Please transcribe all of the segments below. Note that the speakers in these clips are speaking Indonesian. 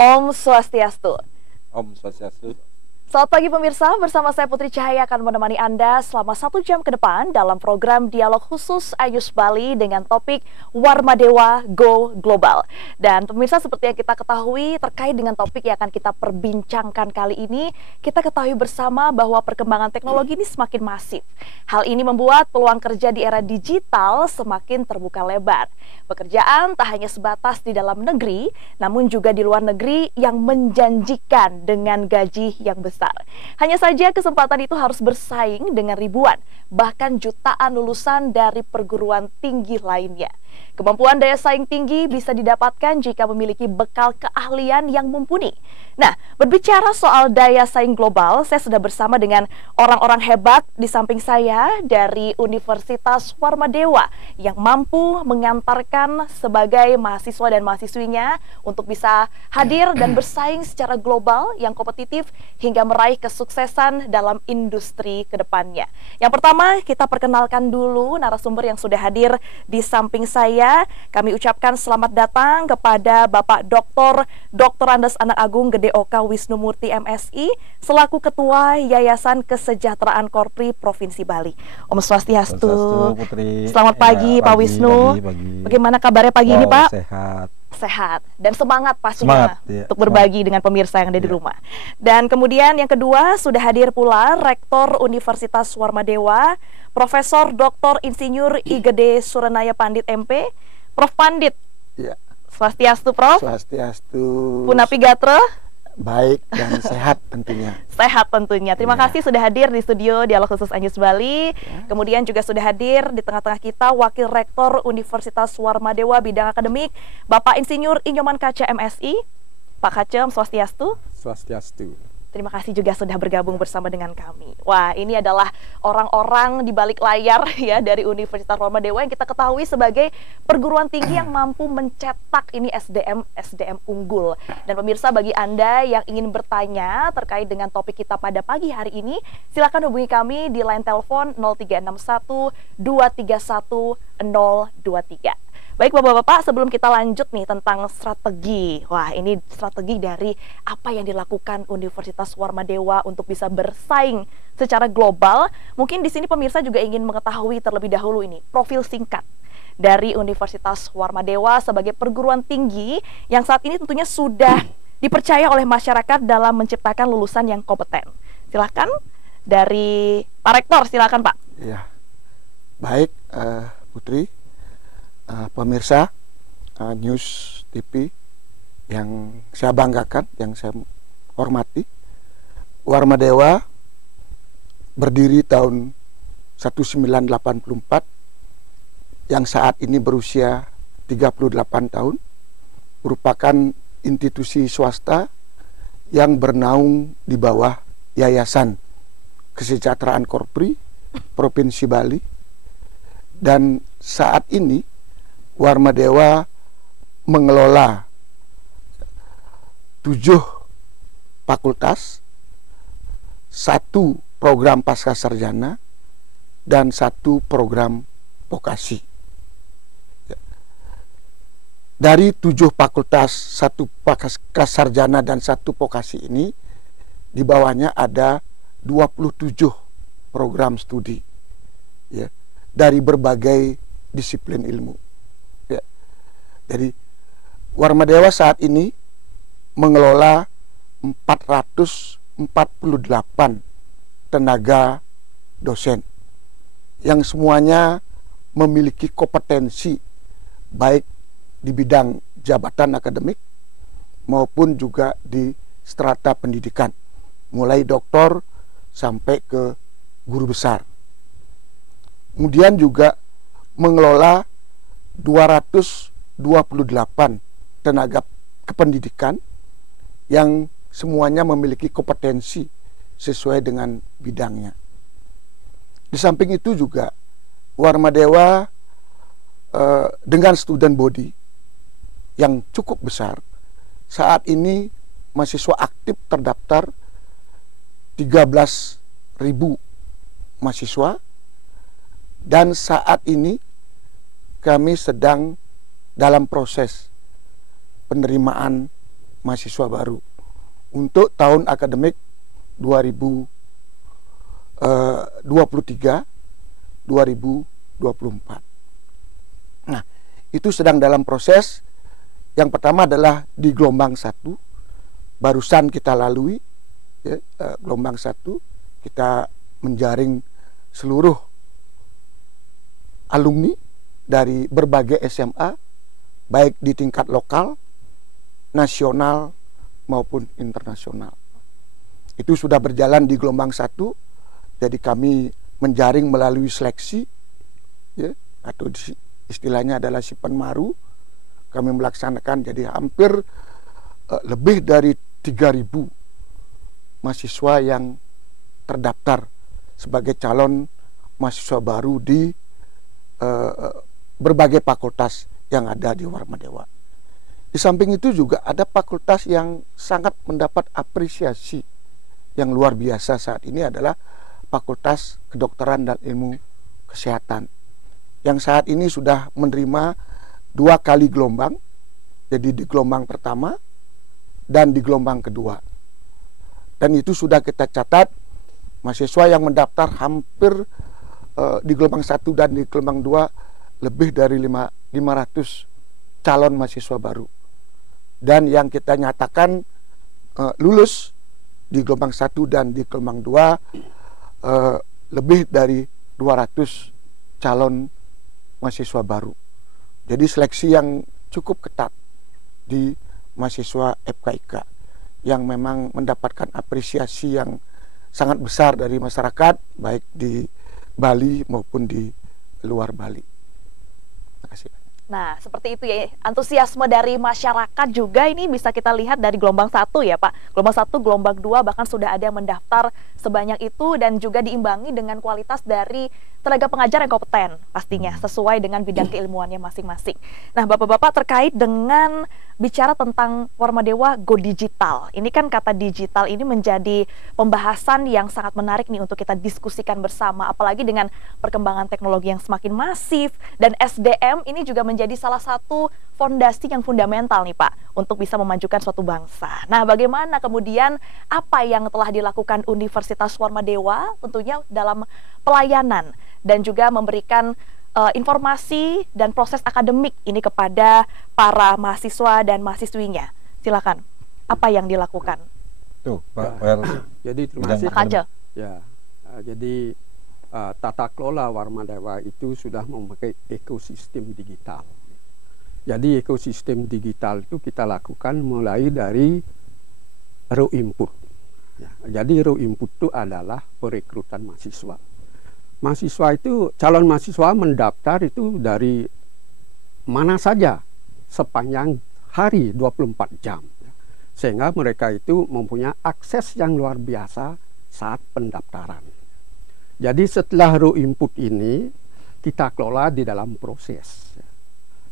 Om Swastiastu. Om Swastiastu. Selamat pagi pemirsa, bersama saya Putri Cahaya akan menemani Anda selama 1 jam ke depan dalam program dialog khusus Ayus Bali dengan topik Warmadewa Go Global. Dan pemirsa, seperti yang kita ketahui terkait dengan topik yang akan kita perbincangkan kali ini, kita ketahui bersama bahwa perkembangan teknologi ini semakin masif. Hal ini membuat peluang kerja di era digital semakin terbuka lebar. Pekerjaan tak hanya sebatas di dalam negeri, namun juga di luar negeri yang menjanjikan dengan gaji yang besar. Hanya saja kesempatan itu harus bersaing dengan ribuan, bahkan jutaan lulusan dari perguruan tinggi lainnya. Kemampuan daya saing tinggi bisa didapatkan jika memiliki bekal keahlian yang mumpuni. Nah, berbicara soal daya saing global, saya sudah bersama dengan orang-orang hebat di samping saya dari Universitas Warmadewa yang mampu mengantarkan sebagai mahasiswa dan mahasiswinya untuk bisa hadir dan bersaing secara global yang kompetitif hingga meraih kesuksesan dalam industri kedepannya. Yang pertama, kita perkenalkan dulu narasumber yang sudah hadir di samping saya. Kami ucapkan selamat datang kepada Bapak Dr. Andes Anak Agung Gede Oka Wisnu Murti MSI selaku Ketua Yayasan Kesejahteraan Korpri Provinsi Bali. Om Swastiastu. Putri. Selamat pagi, Pak Wisnu. Pagi. Bagaimana kabarnya pagi ini, Pak? Sehat. Sehat dan semangat pastinya ya, untuk berbagi dengan pemirsa yang ada di rumah. Dan kemudian yang kedua sudah hadir pula Rektor Universitas Warmadewa, Profesor Dr. Insinyur I Gede Suranaya Pandit MP, Prof Pandit. Ya. Swastiastu, Prof. Swastiastu. Punapi Gatra. Baik dan sehat tentunya. Sehat tentunya. Terima kasih sudah hadir di studio Dialog Khusus Ayus Bali. Kemudian juga sudah hadir di tengah-tengah kita Wakil Rektor Universitas Warmadewa bidang akademik, Bapak Insinyur Inyoman Kaca MSI. Pak Kacem, Swastiastu. Swastiastu. Terima kasih juga sudah bergabung bersama dengan kami. Wah, ini adalah orang-orang di balik layar ya dari Universitas Warmadewa yang kita ketahui sebagai perguruan tinggi yang mampu mencetak ini SDM unggul. Dan pemirsa, bagi Anda yang ingin bertanya terkait dengan topik kita pada pagi hari ini, silakan hubungi kami di line telepon 0361 231 023. Baik Bapak-Bapak, sebelum kita lanjut nih tentang strategi. Wah, ini strategi dari apa yang dilakukan Universitas Warmadewa untuk bisa bersaing secara global. Mungkin di sini pemirsa juga ingin mengetahui terlebih dahulu ini profil singkat dari Universitas Warmadewa sebagai perguruan tinggi yang saat ini tentunya sudah dipercaya oleh masyarakat dalam menciptakan lulusan yang kompeten. Silakan dari Pak Rektor, silakan Pak. Ya, baik Putri. Pemirsa News TV yang saya banggakan, yang saya hormati, Warmadewa berdiri tahun 1984 yang saat ini berusia 38 tahun, merupakan institusi swasta yang bernaung di bawah Yayasan Kesejahteraan Korpri Provinsi Bali. Dan saat ini Warmadewa mengelola 7 fakultas, 1 program pasca sarjana, dan 1 program vokasi. Dari 7 fakultas, 1 pasca sarjana dan 1 vokasi ini, di bawahnya ada 27 program studi ya, dari berbagai disiplin ilmu. Jadi Warmadewa saat ini mengelola 448 tenaga dosen yang semuanya memiliki kompetensi baik di bidang jabatan akademik maupun juga di strata pendidikan, mulai doktor sampai ke guru besar. Kemudian juga mengelola 228 tenaga kependidikan yang semuanya memiliki kompetensi sesuai dengan bidangnya. Di samping itu juga Warmadewa dengan student body yang cukup besar, saat ini mahasiswa aktif terdaftar 13.000 mahasiswa, dan saat ini kami sedang dalam proses penerimaan mahasiswa baru untuk tahun akademik 2023-2024. Nah, itu sedang dalam proses. Yang pertama adalah di gelombang 1, barusan kita lalui, ya, gelombang 1, kita menjaring seluruh alumni dari berbagai SMA, baik di tingkat lokal, nasional, maupun internasional. Itu sudah berjalan di gelombang 1, jadi kami menjaring melalui seleksi, ya, atau istilahnya adalah si penmaru. Kami melaksanakan, jadi hampir lebih dari 3.000 mahasiswa yang terdaftar sebagai calon mahasiswa baru di berbagai fakultas yang ada di Warmadewa. Di samping itu juga ada fakultas yang sangat mendapat apresiasi yang luar biasa saat ini adalah Fakultas Kedokteran dan Ilmu Kesehatan, yang saat ini sudah menerima 2 kali gelombang, jadi di gelombang pertama dan di gelombang kedua. Dan itu sudah kita catat, mahasiswa yang mendaftar hampir di gelombang 1 dan di gelombang 2 lebih dari 500 calon mahasiswa baru. Dan yang kita nyatakan lulus di gelombang 1 dan di gelombang 2 lebih dari 200 calon mahasiswa baru. Jadi seleksi yang cukup ketat di mahasiswa FKIK yang memang mendapatkan apresiasi yang sangat besar dari masyarakat, baik di Bali maupun di luar Bali. Terima kasih. Nah, seperti itu ya, antusiasme dari masyarakat juga ini bisa kita lihat dari gelombang 1 ya Pak. Gelombang 1, gelombang 2 bahkan sudah ada yang mendaftar sebanyak itu dan juga diimbangi dengan kualitas dari tenaga pengajar yang kompeten pastinya sesuai dengan bidang keilmuannya masing-masing. Nah, Bapak-bapak, terkait dengan bicara tentang Warmadewa Go Digital. Ini kan kata digital ini menjadi pembahasan yang sangat menarik nih untuk kita diskusikan bersama, apalagi dengan perkembangan teknologi yang semakin masif dan SDM ini juga menjadi salah satu fondasi yang fundamental nih Pak untuk bisa memajukan suatu bangsa. Nah, bagaimana kemudian apa yang telah dilakukan Universitas Warmadewa tentunya dalam pelayanan dan juga memberikan informasi dan proses akademik ini kepada para mahasiswa dan mahasiswinya. Silakan, apa yang dilakukan? Tuh, Pak Well. Jadi terima kasih. Ya, jadi tata kelola Warmadewa itu sudah memakai ekosistem digital. Jadi ekosistem digital itu kita lakukan mulai dari raw input. Ya, jadi raw input itu adalah perekrutan mahasiswa. Mahasiswa itu, calon mahasiswa mendaftar itu dari mana saja sepanjang hari 24 jam. Sehingga mereka itu mempunyai akses yang luar biasa saat pendaftaran. Jadi setelah raw input ini kita kelola di dalam proses,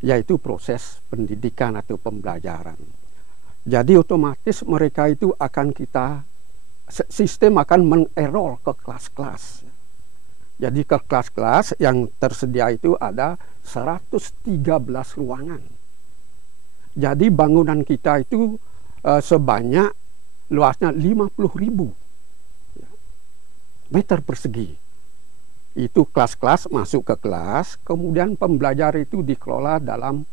yaitu proses pendidikan atau pembelajaran. Jadi otomatis mereka itu akan sistem akan menenroll ke kelas-kelas. Jadi ke kelas-kelas yang tersedia itu ada 113 ruangan. Jadi bangunan kita itu sebanyak luasnya 50.000 meter persegi. Itu kelas-kelas masuk ke kelas, kemudian pembelajar itu dikelola dalam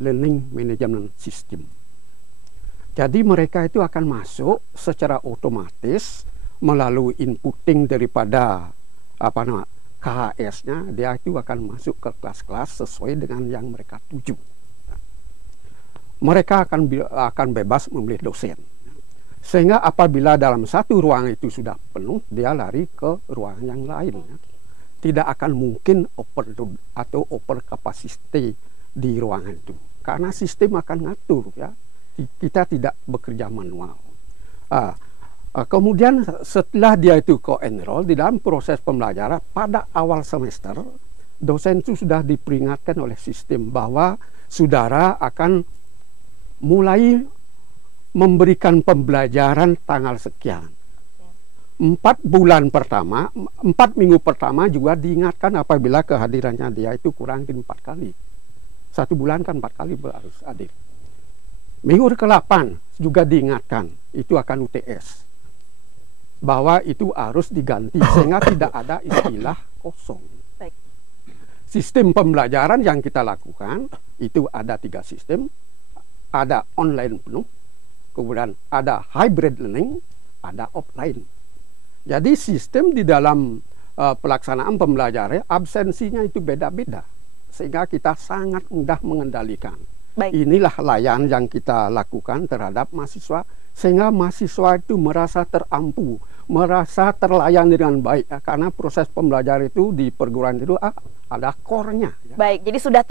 learning management system. Jadi mereka itu akan masuk secara otomatis melalui inputting daripada KHS-nya, dia itu akan masuk ke kelas-kelas sesuai dengan yang mereka tuju. Mereka akan bebas memilih dosen. Sehingga apabila dalam satu ruang itu sudah penuh, dia lari ke ruang yang lain. Tidak akan mungkin overload atau over capacity di ruangan itu. Karena sistem akan ngatur, ya. Kita tidak bekerja manual. Kemudian setelah dia itu co-enroll di dalam proses pembelajaran pada awal semester, dosen itu sudah diperingatkan oleh sistem bahwa saudara akan mulai memberikan pembelajaran tanggal sekian. 4 minggu pertama juga diingatkan apabila kehadirannya dia itu kurang dari 4 kali. 1 bulan kan 4 kali harus hadir. Minggu ke-8 juga diingatkan, itu akan UTS. Bahwa itu harus diganti sehingga tidak ada istilah kosong. Baik. Sistem pembelajaran yang kita lakukan itu ada 3 sistem. Ada online penuh, kemudian ada hybrid learning, ada offline. Jadi sistem di dalam pelaksanaan pembelajaran absensinya itu beda-beda. Sehingga kita sangat mudah mengendalikan. Baik. Inilah layanan yang kita lakukan terhadap mahasiswa, sehingga mahasiswa itu merasa terampu, merasa terlayani dengan baik, karena proses pembelajaran itu di perguruan itu ada core-nya. Ya. Baik, jadi sudah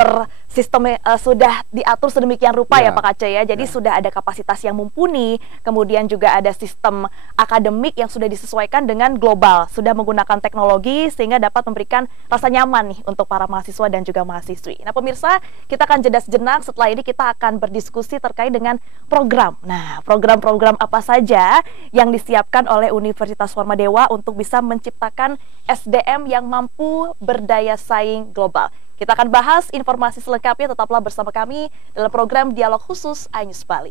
sudah diatur sedemikian rupa ya Pak Aceh ya. Jadi sudah ada kapasitas yang mumpuni, kemudian juga ada sistem akademik yang sudah disesuaikan dengan global, sudah menggunakan teknologi sehingga dapat memberikan rasa nyaman nih untuk para mahasiswa dan juga mahasiswi. Nah pemirsa, kita akan jeda sejenak, setelah ini kita akan berdiskusi terkait dengan program. Nah, program-program apa saja yang disiapkan oleh Universitas Warmadewa untuk bisa menciptakan SDM yang mampu berdaya saing global. Kita akan bahas informasi selengkapnya, tetaplah bersama kami dalam program Dialog Khusus iNews Bali.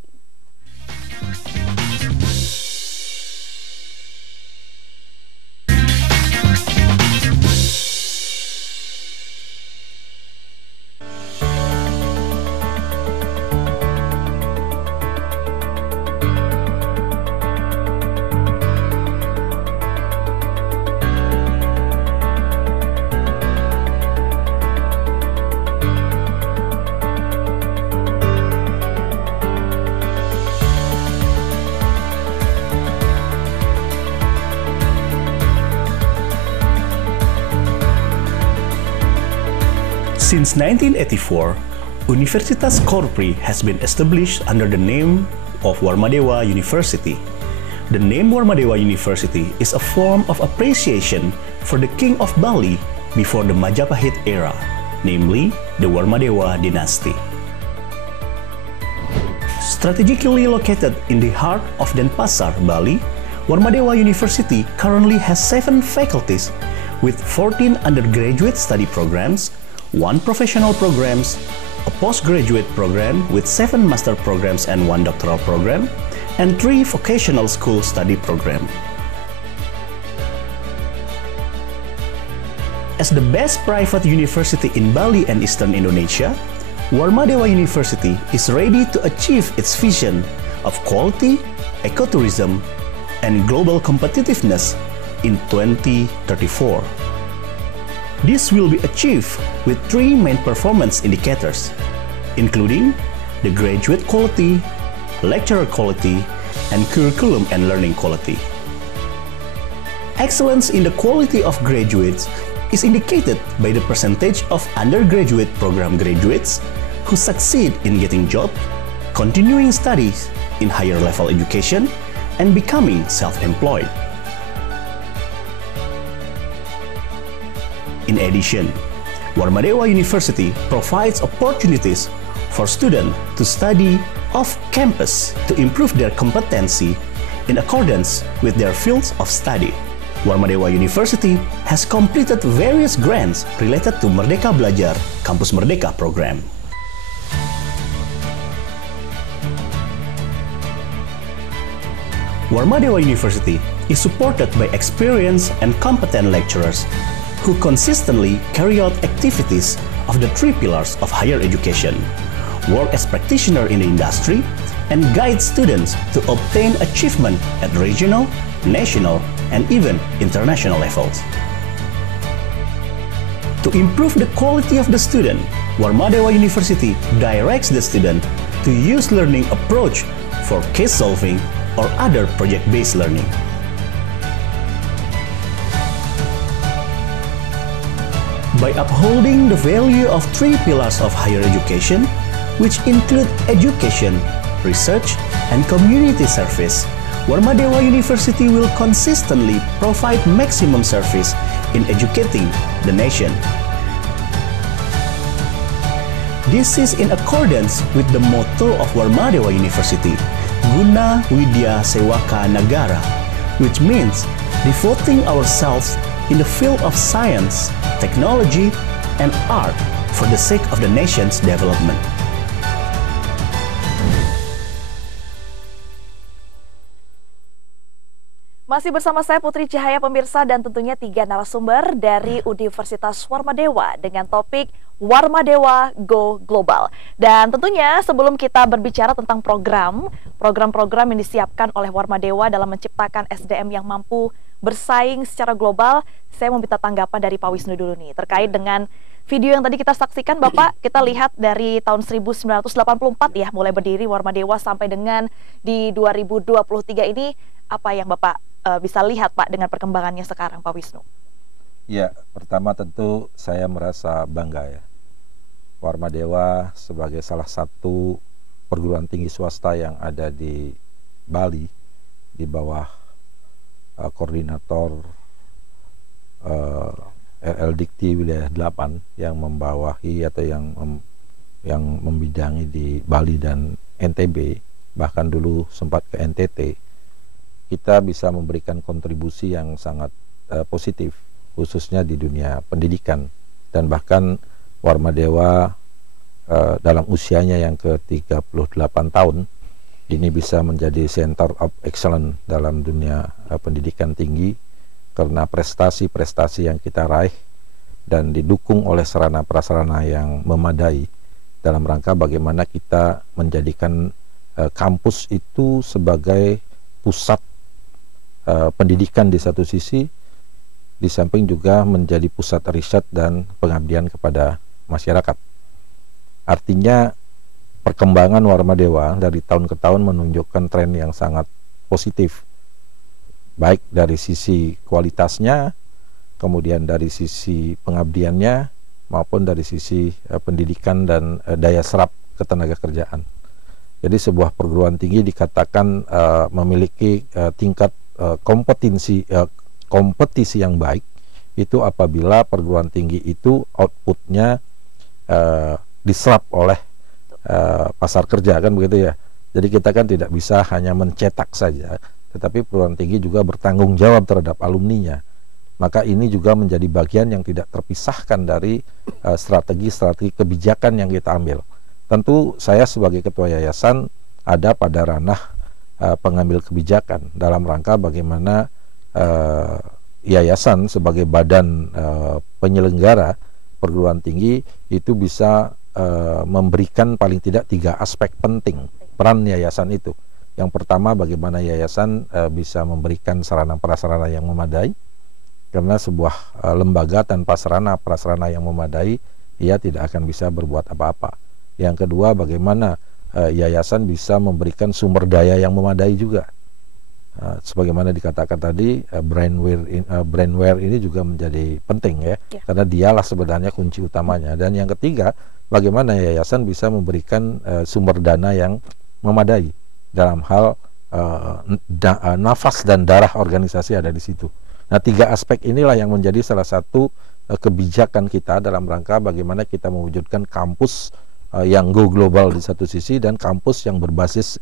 Since 1984, Universitas Korpri has been established under the name of Warmadewa University. The name Warmadewa University is a form of appreciation for the King of Bali before the Majapahit era, namely the Warmadewa dynasty. Strategically located in the heart of Denpasar, Bali, Warmadewa University currently has 7 faculties with 14 undergraduate study programs, 1 professional programs, a postgraduate program with 7 master programs and 1 doctoral program, and 3 vocational school study program. As the best private university in Bali and Eastern Indonesia, Warmadewa University is ready to achieve its vision of quality, ecotourism, and global competitiveness in 2034. This will be achieved with 3 main performance indicators, including the graduate quality, lecturer quality, and curriculum and learning quality. Excellence in the quality of graduates is indicated by the percentage of undergraduate program graduates who succeed in getting job, continuing studies in higher level education, and becoming self-employed. In addition, Warmadewa University provides opportunities for students to study off-campus to improve their competency in accordance with their fields of study. Warmadewa University has completed various grants related to Merdeka Belajar Kampus Merdeka program. Warmadewa University is supported by experienced and competent lecturers who consistently carry out activities of the 3 pillars of higher education, work as practitioner in the industry, and guide students to obtain achievement at regional, national, and even international levels. To improve the quality of the student, Warmadewa University directs the student to use learning approach for case solving or other project-based learning. By upholding the value of 3 pillars of higher education, which include education, research, and community service, Warmadewa University will consistently provide maximum service in educating the nation. This is in accordance with the motto of Warmadewa University, Guna Widya Sewaka Nagara, which means devoting ourselves in the field of science, technology, and art for the sake of the nation's development. Masih bersama saya Putri Cahaya pemirsa dan tentunya 3 narasumber dari Universitas Warmadewa dengan topik Warmadewa Go Global. Dan tentunya sebelum kita berbicara tentang program-program yang disiapkan oleh Warmadewa dalam menciptakan SDM yang mampu bersaing secara global, saya meminta tanggapan dari Pak Wisnu dulu nih terkait dengan video yang tadi kita saksikan Bapak. Kita lihat dari tahun 1984 ya mulai berdiri Warmadewa sampai dengan di 2023 ini, apa yang Bapak bisa lihat Pak dengan perkembangannya sekarang Pak Wisnu? Ya, pertama tentu saya merasa bangga ya. Warmadewa sebagai salah satu perguruan tinggi swasta yang ada di Bali di bawah koordinator RL Dikti Wilayah 8 yang membawahi atau yang membidangi di Bali dan NTB, bahkan dulu sempat ke NTT. Kita bisa memberikan kontribusi yang sangat positif, khususnya di dunia pendidikan. Dan bahkan Warmadewa dalam usianya yang ke-38 tahun, ini bisa menjadi Center of Excellence dalam dunia pendidikan tinggi, karena prestasi-prestasi yang kita raih dan didukung oleh sarana-prasarana yang memadai dalam rangka bagaimana kita menjadikan kampus itu sebagai pusat pendidikan di satu sisi, di samping juga menjadi pusat riset dan pengabdian kepada masyarakat. Artinya perkembangan Warmadewa dari tahun ke tahun menunjukkan tren yang sangat positif, baik dari sisi kualitasnya, kemudian dari sisi pengabdiannya, maupun dari sisi pendidikan dan daya serap ketenaga kerjaan. Jadi sebuah perguruan tinggi dikatakan memiliki tingkat kompetisi yang baik itu apabila perguruan tinggi itu outputnya diserap oleh pasar kerja, kan begitu ya. Jadi kita kan tidak bisa hanya mencetak saja, tetapi perguruan tinggi juga bertanggung jawab terhadap alumninya. Maka ini juga menjadi bagian yang tidak terpisahkan dari strategi-strategi kebijakan yang kita ambil. Tentu saya sebagai ketua yayasan ada pada ranah pengambil kebijakan dalam rangka bagaimana yayasan sebagai badan penyelenggara perguruan tinggi itu bisa memberikan paling tidak 3 aspek penting peran yayasan itu. Yang pertama, bagaimana yayasan bisa memberikan sarana-prasarana yang memadai, karena sebuah lembaga tanpa sarana-prasarana yang memadai ia tidak akan bisa berbuat apa-apa. Yang kedua, bagaimana yayasan bisa memberikan sumber daya yang memadai juga. Sebagaimana dikatakan tadi, brainware ini juga menjadi penting ya, karena dialah sebenarnya kunci utamanya. Dan yang ketiga, bagaimana yayasan bisa memberikan sumber dana yang memadai dalam hal nafas dan darah organisasi ada di situ. Nah, 3 aspek inilah yang menjadi salah satu kebijakan kita dalam rangka bagaimana kita mewujudkan kampus yang go global di satu sisi dan kampus yang berbasis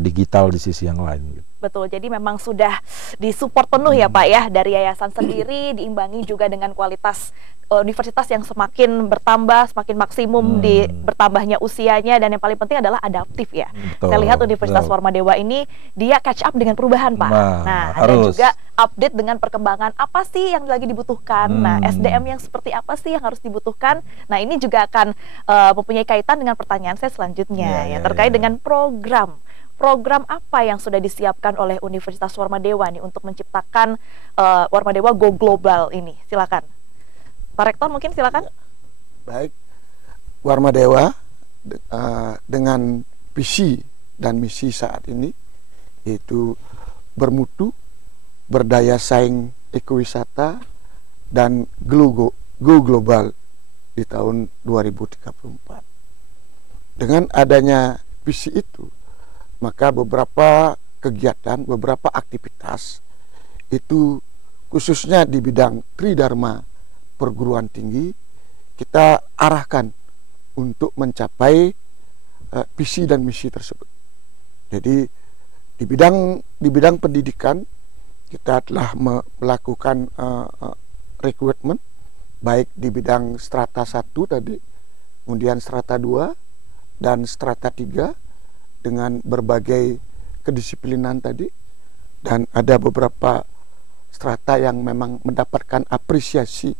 digital di sisi yang lain. Betul, jadi memang sudah disupport penuh ya Pak ya dari yayasan sendiri, diimbangi juga dengan kualitas universitas yang semakin bertambah, semakin maksimum di bertambahnya usianya, dan yang paling penting adalah adaptif ya. Betul, saya lihat Universitas Warmadewa ini dia catch up dengan perubahan Pak. Nah, ada juga update dengan perkembangan apa sih yang lagi dibutuhkan. Nah, SDM yang seperti apa sih yang harus dibutuhkan. Nah, ini juga akan mempunyai kaitan dengan pertanyaan saya selanjutnya terkait dengan program apa yang sudah disiapkan oleh Universitas Warmadewa nih untuk menciptakan Warmadewa Go Global ini. Silakan Pak Rektor, mungkin silakan. Baik, Warmadewa dengan visi dan misi saat ini yaitu bermutu, berdaya saing ekowisata, dan go global di tahun 2034. Dengan adanya visi itu, maka beberapa kegiatan, beberapa aktivitas itu khususnya di bidang Tridharma perguruan tinggi kita arahkan untuk mencapai visi dan misi tersebut. Jadi di bidang pendidikan kita telah melakukan rekrutmen baik di bidang strata 1 tadi, kemudian strata 2 dan strata 3 dengan berbagai kedisiplinan tadi, dan ada beberapa strata yang memang mendapatkan apresiasi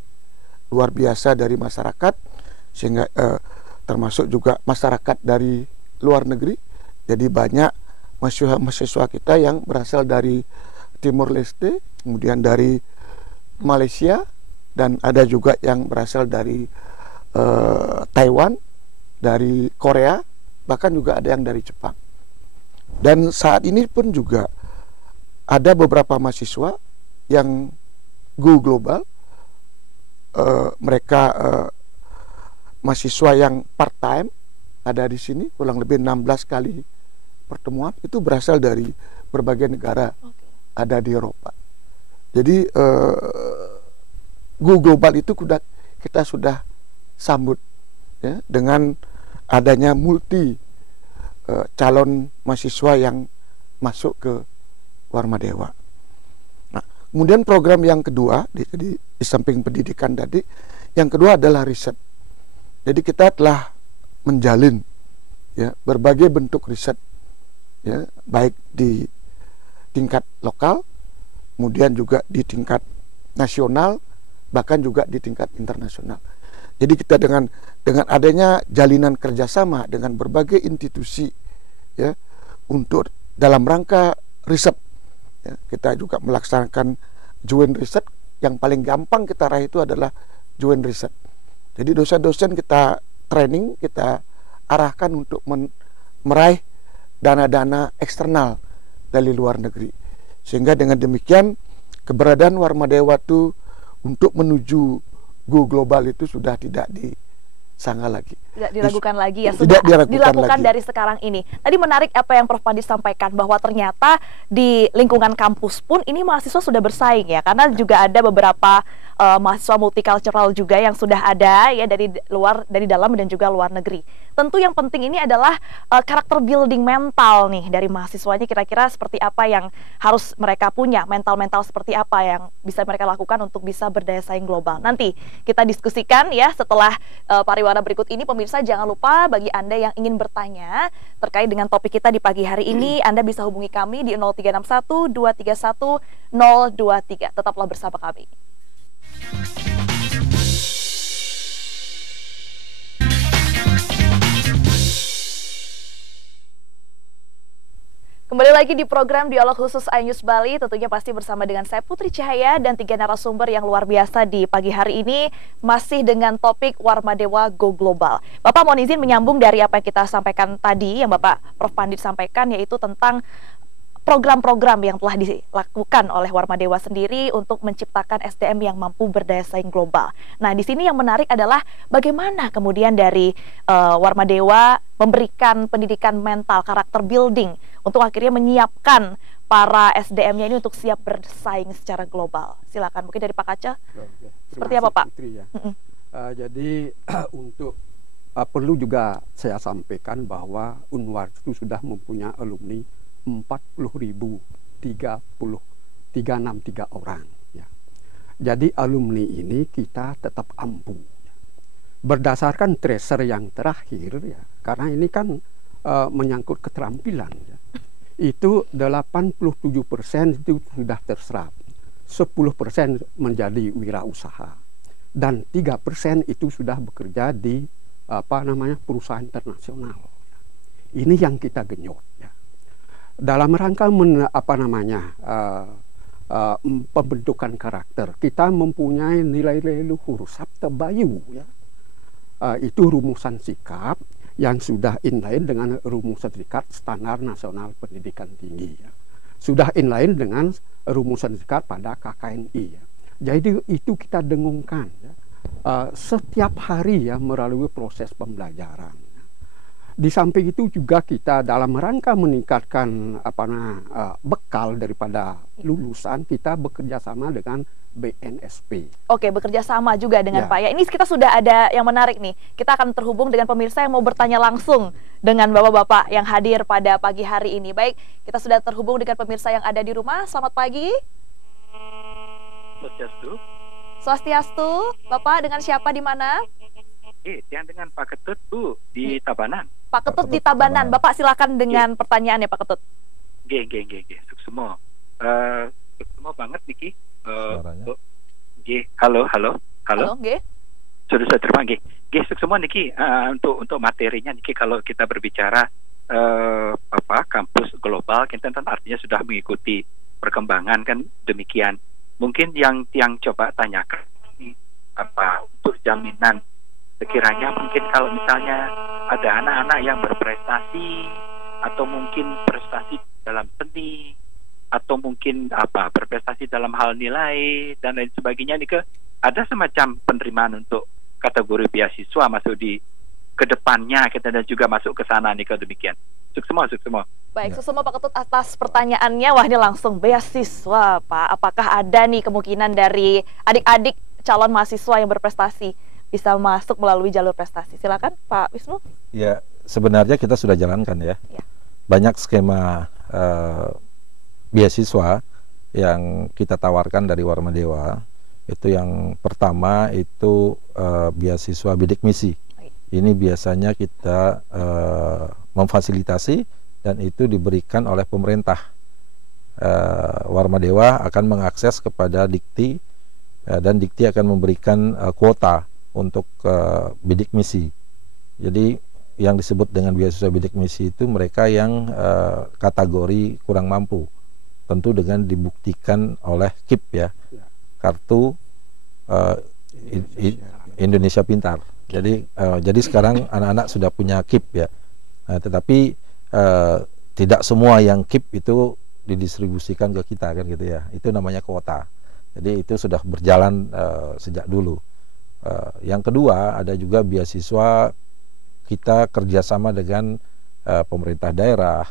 luar biasa dari masyarakat, sehingga termasuk juga masyarakat dari luar negeri. Jadi banyak mahasiswa kita yang berasal dari Timur Leste, kemudian dari Malaysia, dan ada juga yang berasal dari Taiwan, dari Korea, bahkan juga ada yang dari Jepang. Dan saat ini pun juga ada beberapa mahasiswa yang go global. Mereka mahasiswa yang part time ada di sini, kurang lebih 16 kali pertemuan, itu berasal dari berbagai negara ada di Eropa. Jadi go global itu kita sudah sambut ya, dengan adanya multi calon mahasiswa yang masuk ke Warmadewa. Nah, kemudian program yang kedua, di samping pendidikan tadi, yang kedua adalah riset. Jadi kita telah menjalin ya berbagai bentuk riset ya, baik di tingkat lokal, kemudian juga di tingkat nasional, bahkan juga di tingkat internasional. Jadi kita dengan adanya jalinan kerjasama dengan berbagai institusi ya untuk dalam rangka riset ya, kita juga melaksanakan joint riset. Yang paling gampang kita raih itu adalah joint riset. Jadi dosen-dosen kita training, kita arahkan untuk meraih dana-dana eksternal dari luar negeri, sehingga dengan demikian keberadaan Warmadewa itu untuk menuju go global itu sudah tidak disangka lagi. Tidak diragukan lagi ya, sudah dilakukan dari sekarang ini. Tadi menarik apa yang Prof. Pandi sampaikan, bahwa ternyata di lingkungan kampus pun ini mahasiswa sudah bersaing ya, karena juga ada beberapa mahasiswa multicultural juga yang sudah ada ya dari luar, dari dalam dan juga luar negeri. Tentu yang penting ini adalah karakter building mental nih dari mahasiswanya, kira-kira seperti apa yang harus mereka punya, mental-mental seperti apa yang bisa mereka lakukan untuk bisa berdaya saing global. Nanti kita diskusikan ya setelah pariwara berikut ini. Pemirsa, jangan lupa bagi Anda yang ingin bertanya terkait dengan topik kita di pagi hari ini, Anda bisa hubungi kami di 0361 231 023. Tetaplah bersama kami. Kembali lagi di program Dialog Khusus iNews Bali, tentunya pasti bersama dengan saya Putri Cahaya dan 3 narasumber yang luar biasa di pagi hari ini, masih dengan topik Warmadewa Go Global. Bapak mohon izin menyambung dari apa yang kita sampaikan tadi, yang Bapak Prof. Pandi sampaikan, yaitu tentang program-program yang telah dilakukan oleh Warmadewa sendiri untuk menciptakan SDM yang mampu berdaya saing global. Nah, di sini yang menarik adalah bagaimana kemudian dari Warmadewa memberikan pendidikan mental, karakter building untuk akhirnya menyiapkan para SDM-nya ini untuk siap bersaing secara global. Silakan, mungkin dari Pak Kaca. Seperti apa, Pak? Putri, ya. Jadi untuk perlu juga saya sampaikan bahwa Unwar itu sudah mempunyai alumni 40.363 orang ya. Jadi alumni ini kita tetap ampuh ya. Berdasarkan tracer yang terakhir ya, karena ini kan menyangkut keterampilan ya. Itu 87% itu sudah terserap, 10% menjadi wirausaha, dan 3% itu sudah bekerja di perusahaan internasional. Ini yang kita genyot ya. Dalam rangka pembentukan karakter, kita mempunyai nilai-nilai luhur Sabta Bayu ya. Itu rumusan sikap yang sudah inline dengan rumusan sikap standar nasional pendidikan tinggi ya. Sudah inline dengan rumusan sikap pada KKNI ya. Jadi itu kita dengungkan ya. Setiap hari ya melalui proses pembelajaran. Di samping itu juga kita dalam rangka meningkatkan bekal daripada lulusan, kita bekerja sama dengan BNSP. Oke, bekerja sama juga dengan Pak ya. Ini kita sudah ada yang menarik nih. Kita akan terhubung dengan pemirsa yang mau bertanya langsung dengan bapak-bapak yang hadir pada pagi hari ini. Baik, kita sudah terhubung dengan pemirsa yang ada di rumah. Selamat pagi. Swastiastu. Swastiastu. Bapak dengan siapa di mana? Yang dengan Pak Ketut Bu di Tabanan. Pak Ketut di Tabanan. Bapak silakan dengan pertanyaannya Pak Ketut. Suksumo. semua banget Niki. Suaranya. Halo. Halo, nggih. Sudah terima nggih. Nggih, semua Niki, untuk materinya Niki, kalau kita berbicara kampus global, kita kan artinya sudah mengikuti perkembangan kan demikian. Mungkin yang coba tanyakan untuk jaminan sekiranya mungkin kalau misalnya ada anak-anak yang berprestasi atau mungkin prestasi dalam seni atau mungkin berprestasi dalam hal nilai dan lain sebagainya, nih ada semacam penerimaan untuk kategori beasiswa masuk di kedepannya kita dan juga masuk ke sana nih demikian. Sukses semua. Baik, semua Pak Ketut atas pertanyaannya. Wah, ini langsung beasiswa, Pak. Apakah ada nih kemungkinan dari adik-adik calon mahasiswa yang berprestasi bisa masuk melalui jalur prestasi? Silakan, Pak Wisnu. Ya, sebenarnya kita sudah jalankan ya. Banyak skema beasiswa yang kita tawarkan dari Warmadewa. Itu yang pertama itu beasiswa bidik misi. Ini biasanya kita memfasilitasi dan itu diberikan oleh pemerintah. Warmadewa akan mengakses kepada Dikti dan Dikti akan memberikan kuota untuk bidik misi. Jadi yang disebut dengan beasiswa bidik misi itu mereka yang kategori kurang mampu, tentu dengan dibuktikan oleh KIP ya, kartu Indonesia Pintar. Jadi sekarang anak-anak sudah punya KIP ya, tetapi tidak semua yang KIP itu didistribusikan ke kita kan gitu ya. Itu namanya kuota. Jadi itu sudah berjalan sejak dulu. Yang kedua ada juga beasiswa kita kerjasama dengan pemerintah daerah,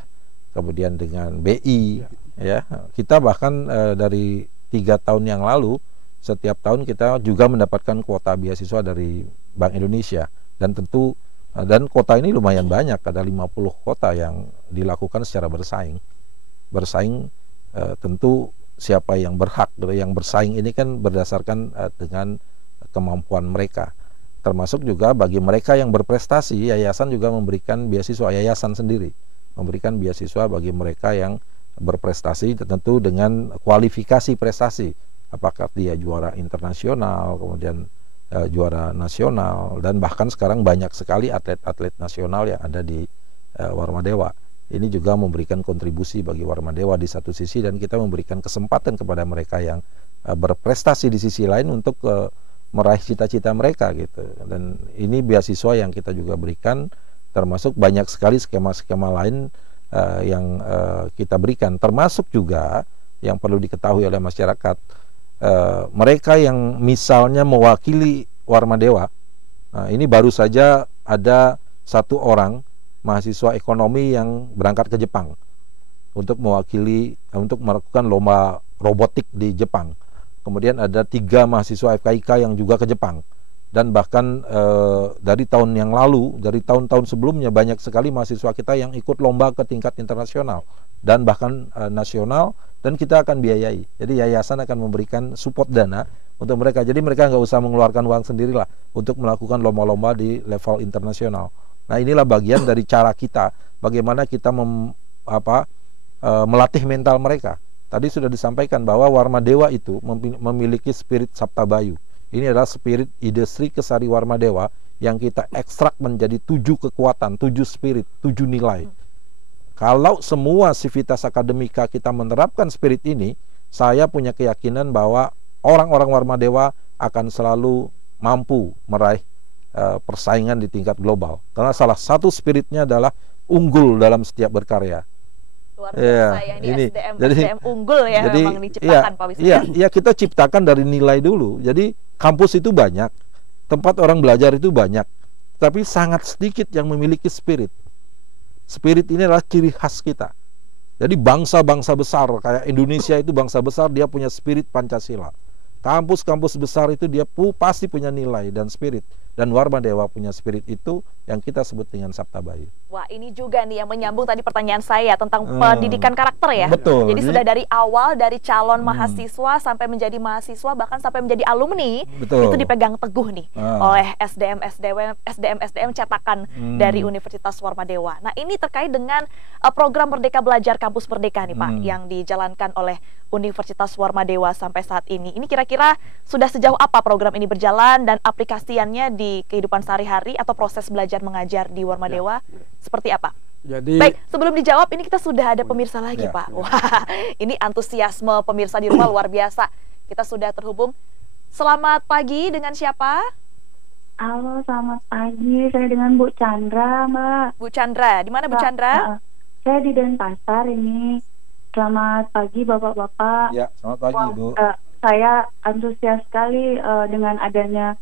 kemudian dengan BI ya. Kita bahkan dari 3 tahun yang lalu setiap tahun kita juga mendapatkan kuota beasiswa dari Bank Indonesia dan tentu dan kota ini lumayan banyak, ada 50 kota yang dilakukan secara bersaing. Tentu siapa yang berhak, yang bersaing ini kan berdasarkan dengan kemampuan mereka. Termasuk juga bagi mereka yang berprestasi, yayasan juga memberikan beasiswa, yayasan sendiri memberikan beasiswa bagi mereka yang berprestasi, tentu dengan kualifikasi prestasi, apakah dia juara internasional, kemudian juara nasional, dan bahkan sekarang banyak sekali atlet-atlet nasional yang ada di Warmadewa. Ini juga memberikan kontribusi bagi Warmadewa di satu sisi, dan kita memberikan kesempatan kepada mereka yang berprestasi di sisi lain untuk meraih cita-cita mereka gitu. Dan ini beasiswa yang kita juga berikan, termasuk banyak sekali skema-skema lain yang kita berikan, termasuk juga yang perlu diketahui oleh masyarakat. Mereka yang misalnya mewakili Warmadewa, ini baru saja ada 1 orang mahasiswa ekonomi yang berangkat ke Jepang untuk melakukan lomba robotik di Jepang. Kemudian ada 3 mahasiswa FKIK yang juga ke Jepang. Dan bahkan dari tahun yang lalu, dari tahun-tahun sebelumnya banyak sekali mahasiswa kita yang ikut lomba ke tingkat internasional dan bahkan nasional, dan kita akan biayai. Jadi yayasan akan memberikan support dana untuk mereka. Jadi mereka nggak usah mengeluarkan uang sendirilah untuk melakukan lomba-lomba di level internasional. Nah, inilah bagian dari cara kita, bagaimana kita melatih mental mereka. Tadi sudah disampaikan bahwa Warmadewa itu memiliki spirit Sabtabayu. Ini adalah spirit Ide Sri Kesari Warmadewa yang kita ekstrak menjadi 7 kekuatan, 7 spirit, 7 nilai. Kalau semua sivitas akademika kita menerapkan spirit ini, saya punya keyakinan bahwa orang-orang Warmadewa akan selalu mampu meraih persaingan di tingkat global. Karena salah satu spiritnya adalah unggul dalam setiap berkarya. Luar biasa ya, ini SDM unggul ya, jadi, memang diciptakan Pak Wisnu. Iya, kita ciptakan dari nilai dulu. Jadi kampus itu banyak, tempat orang belajar itu banyak, tapi sangat sedikit yang memiliki spirit. Spirit ini adalah ciri khas kita. Jadi bangsa-bangsa besar kayak Indonesia itu bangsa besar, dia punya spirit Pancasila. Kampus-kampus besar itu dia pasti punya nilai dan spirit. Dan Warmadewa punya spirit itu yang kita sebut dengan Sabta Bayu. Wah, ini juga nih yang menyambung tadi pertanyaan saya tentang pendidikan karakter ya. Betul. Jadi sudah dari awal, dari calon mahasiswa sampai menjadi mahasiswa, bahkan sampai menjadi alumni, Betul. itu dipegang teguh nih oleh SDM cetakan dari Universitas Warmadewa. Nah, ini terkait dengan program Merdeka Belajar Kampus Merdeka nih Pak, yang dijalankan oleh Universitas Warmadewa sampai saat ini. Ini kira-kira sudah sejauh apa program ini berjalan dan aplikasiannya di kehidupan sehari-hari atau proses belajar mengajar di Warmadewa seperti apa? Jadi, baik, sebelum dijawab ini kita sudah ada pemirsa lagi Pak. Wah, ini antusiasme pemirsa di rumah luar biasa. Kita sudah terhubung. Selamat pagi, dengan siapa? Halo, selamat pagi. Saya dengan Bu Chandra, Mbak. Bu Chandra, di mana Bu Chandra? Saya di Denpasar ini. Selamat pagi Bapak-bapak. Ya, selamat pagi Bu. Saya antusias sekali dengan adanya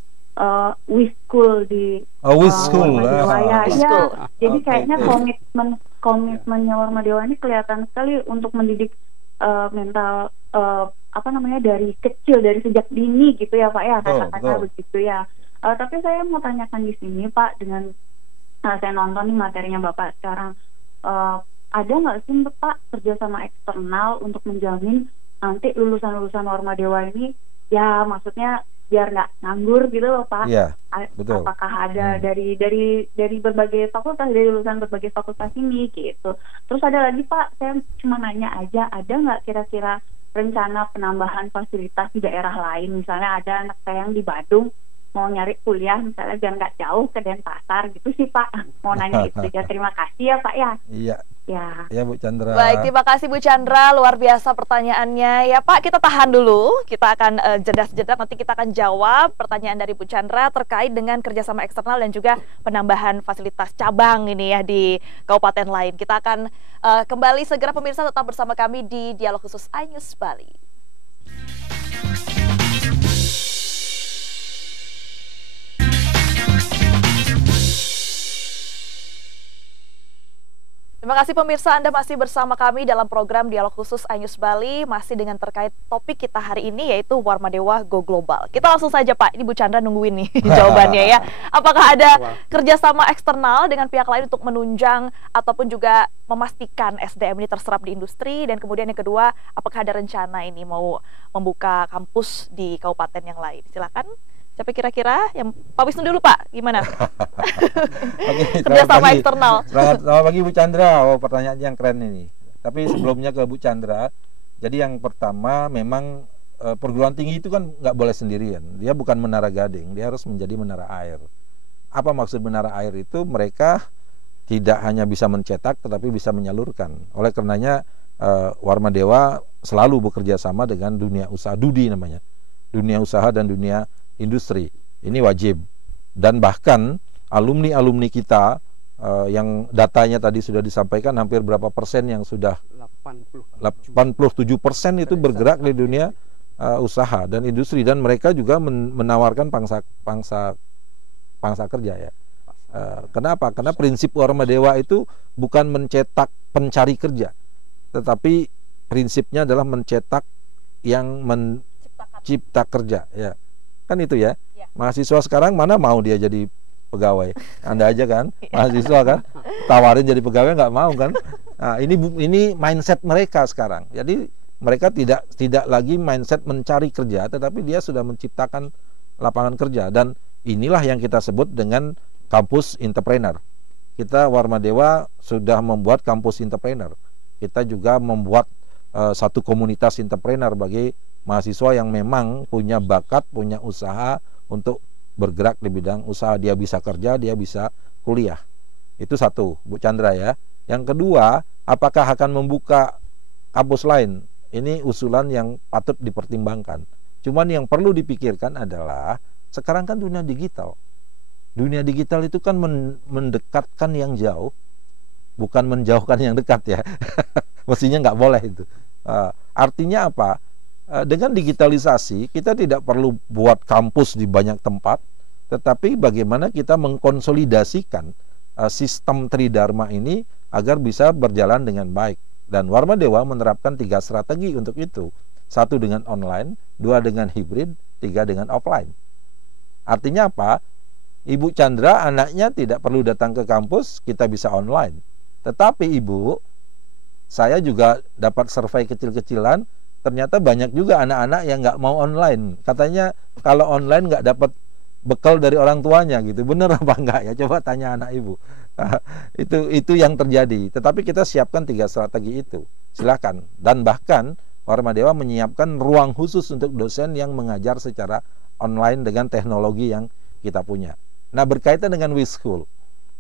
Wischool di Warmadewa. Ya, jadi kayaknya komitmennya Warmadewa ini kelihatan sekali untuk mendidik mental dari kecil, dari sejak dini gitu ya Pak ya, kata-kata begitu ya. Tapi saya mau tanyakan di sini Pak, dengan saya nonton nih materinya Bapak sekarang, ada nggak sih Pak kerjasama eksternal untuk menjamin nanti lulusan-lulusan Warmadewa ini ya maksudnya biar nggak nganggur gitu loh Pak? Iya, betul. Apakah ada dari berbagai fakultas, dari lulusan berbagai fakultas ini gitu? Terus ada lagi Pak, saya cuma nanya aja, ada nggak kira-kira rencana penambahan fasilitas di daerah lain? Misalnya ada anak saya yang di Badung mau nyari kuliah misalnya biar nggak jauh ke Denpasar gitu sih Pak. Mau nanya itu ya. Terima kasih ya Pak ya. Iya. Ya Bu Chandra. Baik, terima kasih Bu Chandra, luar biasa pertanyaannya. Ya Pak, kita tahan dulu. Kita akan jeda-jeda, nanti kita akan jawab pertanyaan dari Bu Chandra terkait dengan kerjasama eksternal dan juga penambahan fasilitas cabang ini ya di kabupaten lain. Kita akan kembali segera, pemirsa, tetap bersama kami di Dialog Khusus iNews Bali. Terima kasih pemirsa, Anda masih bersama kami dalam program Dialog Khusus iNews Bali, masih dengan terkait topik kita hari ini yaitu Warmadewa Go Global. Kita langsung saja Pak, ini Bu Chandra nungguin nih jawabannya ya. Apakah ada kerjasama eksternal dengan pihak lain untuk menunjang ataupun juga memastikan SDM ini terserap di industri? Dan kemudian yang kedua, apakah ada rencana ini mau membuka kampus di kabupaten yang lain? Silakan. Siapa kira-kira yang Pak Wisnu dulu Pak, gimana? Kerjasama eksternal. Selamat pagi Bu Chandra. Oh, pertanyaan yang keren ini. Tapi sebelumnya ke Bu Chandra, jadi yang pertama memang perguruan tinggi itu kan nggak boleh sendirian. Dia bukan menara gading, dia harus menjadi menara air. Apa maksud menara air itu? Mereka tidak hanya bisa mencetak, tetapi bisa menyalurkan. Oleh karenanya Warmadewa selalu bekerja sama dengan dunia usaha, DUDI namanya, dunia usaha dan dunia industri. Ini wajib. Dan bahkan alumni-alumni kita yang datanya tadi sudah disampaikan, hampir berapa persen yang sudah 87% itu bergerak di dunia usaha dan industri, dan mereka juga menawarkan pangsa kerja ya. Kenapa? Karena prinsip Warmadewa itu bukan mencetak pencari kerja, tetapi prinsipnya adalah mencetak yang mencipta kerja ya. Kan itu ya. Mahasiswa sekarang mana mau dia jadi pegawai? Anda aja kan, mahasiswa kan, tawarin jadi pegawai nggak mau kan? Nah, ini mindset mereka sekarang. Jadi mereka tidak lagi mindset mencari kerja, tetapi dia sudah menciptakan lapangan kerja. Dan inilah yang kita sebut dengan kampus entrepreneur. Kita Warmadewa sudah membuat kampus entrepreneur. Kita juga membuat satu komunitas entrepreneur bagi mahasiswa yang memang punya bakat, punya usaha untuk bergerak di bidang usaha. Dia bisa kerja, dia bisa kuliah. Itu satu, Bu Chandra ya. Yang kedua, apakah akan membuka kampus lain? Ini usulan yang patut dipertimbangkan. Cuman yang perlu dipikirkan adalah sekarang kan dunia digital. Dunia digital itu kan mendekatkan yang jauh, bukan menjauhkan yang dekat ya. Mestinya nggak boleh itu. Artinya apa? Dengan digitalisasi kita tidak perlu buat kampus di banyak tempat, tetapi bagaimana kita mengkonsolidasikan sistem Tridharma ini agar bisa berjalan dengan baik. Dan Warmadewa menerapkan 3 strategi untuk itu. 1 dengan online, 2 dengan hibrid, 3 dengan offline. Artinya apa? Ibu Chandra anaknya tidak perlu datang ke kampus, kita bisa online. Tetapi Ibu, saya juga dapat survei kecil-kecilan, ternyata banyak juga anak-anak yang nggak mau online. Katanya kalau online nggak dapat bekal dari orang tuanya gitu. Bener apa enggak ya? Coba tanya anak Ibu. Itu yang terjadi. Tetapi kita siapkan 3 strategi itu. Silakan. Dan bahkan Warmadewa menyiapkan ruang khusus untuk dosen yang mengajar secara online dengan teknologi yang kita punya. Nah, berkaitan dengan WISchool.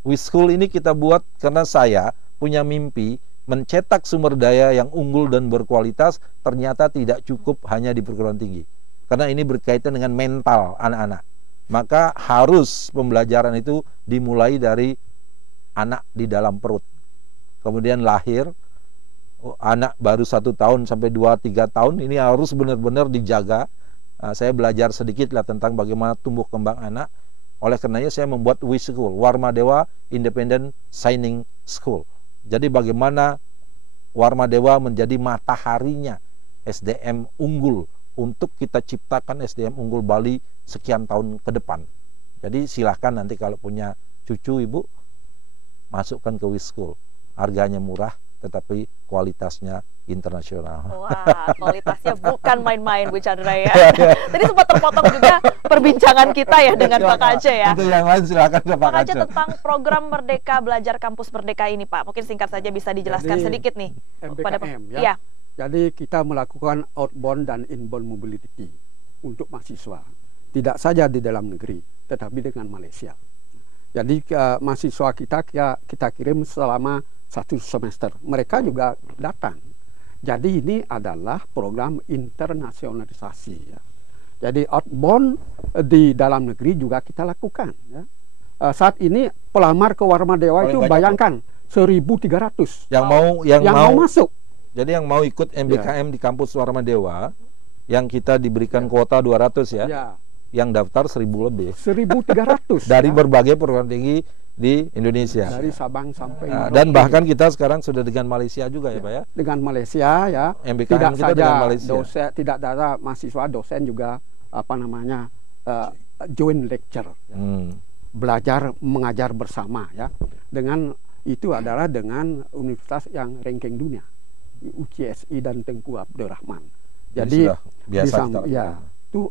WISchool ini kita buat karena saya punya mimpi mencetak sumber daya yang unggul dan berkualitas, ternyata tidak cukup hanya di perguruan tinggi. Karena ini berkaitan dengan mental anak-anak. Maka harus pembelajaran itu dimulai dari anak di dalam perut. Kemudian lahir, anak baru 1 tahun sampai 2-3 tahun, ini harus benar-benar dijaga. Saya belajar sedikit lah tentang bagaimana tumbuh kembang anak. Oleh karenanya saya membuat WISchool, Warmadewa Independent Signing School. Jadi bagaimana Warmadewa menjadi mataharinya SDM unggul untuk kita ciptakan SDM unggul Bali sekian tahun ke depan. Jadi silahkan nanti kalau punya cucu Ibu, masukkan ke WISchool. Harganya murah, tetapi kualitasnya internasional. Wah, kualitasnya bukan main-main Bu Chandra ya. Tadi sempat terpotong juga perbincangan kita ya dengan Pak Kace ya. Untuk yang lain silakan ke Pak Kace. Tentang program Merdeka Belajar Kampus Merdeka ini Pak, mungkin singkat saja bisa dijelaskan sedikit nih. MBKM ya. Jadi kita melakukan outbound dan inbound mobility untuk mahasiswa. Tidak saja di dalam negeri, tetapi dengan Malaysia. Jadi mahasiswa kita kirim selama 1 semester. Mereka juga datang. Jadi ini adalah program internasionalisasi ya. Jadi outbound di dalam negeri juga kita lakukan ya. Saat ini pelamar ke Warmadewa itu bayangkan 1.300 yang mau masuk. Jadi yang mau ikut MBKM di kampus Warmadewa yang kita diberikan kuota 200 ya. Yang daftar 1.000 lebih. 1.300 dari berbagai perguruan tinggi di Indonesia. Dari Sabang sampai dan bahkan kita sekarang sudah dengan Malaysia juga ya Pak ya. Dengan Malaysia ya. MBKM tidak kita saja dengan Malaysia. Dosen, tidak ada mahasiswa, dosen juga joint lecture. Ya. Belajar mengajar bersama ya. Dengan itu adalah dengan universitas yang ranking dunia. UCSI dan Tengku Abdurrahman. Jadi biasa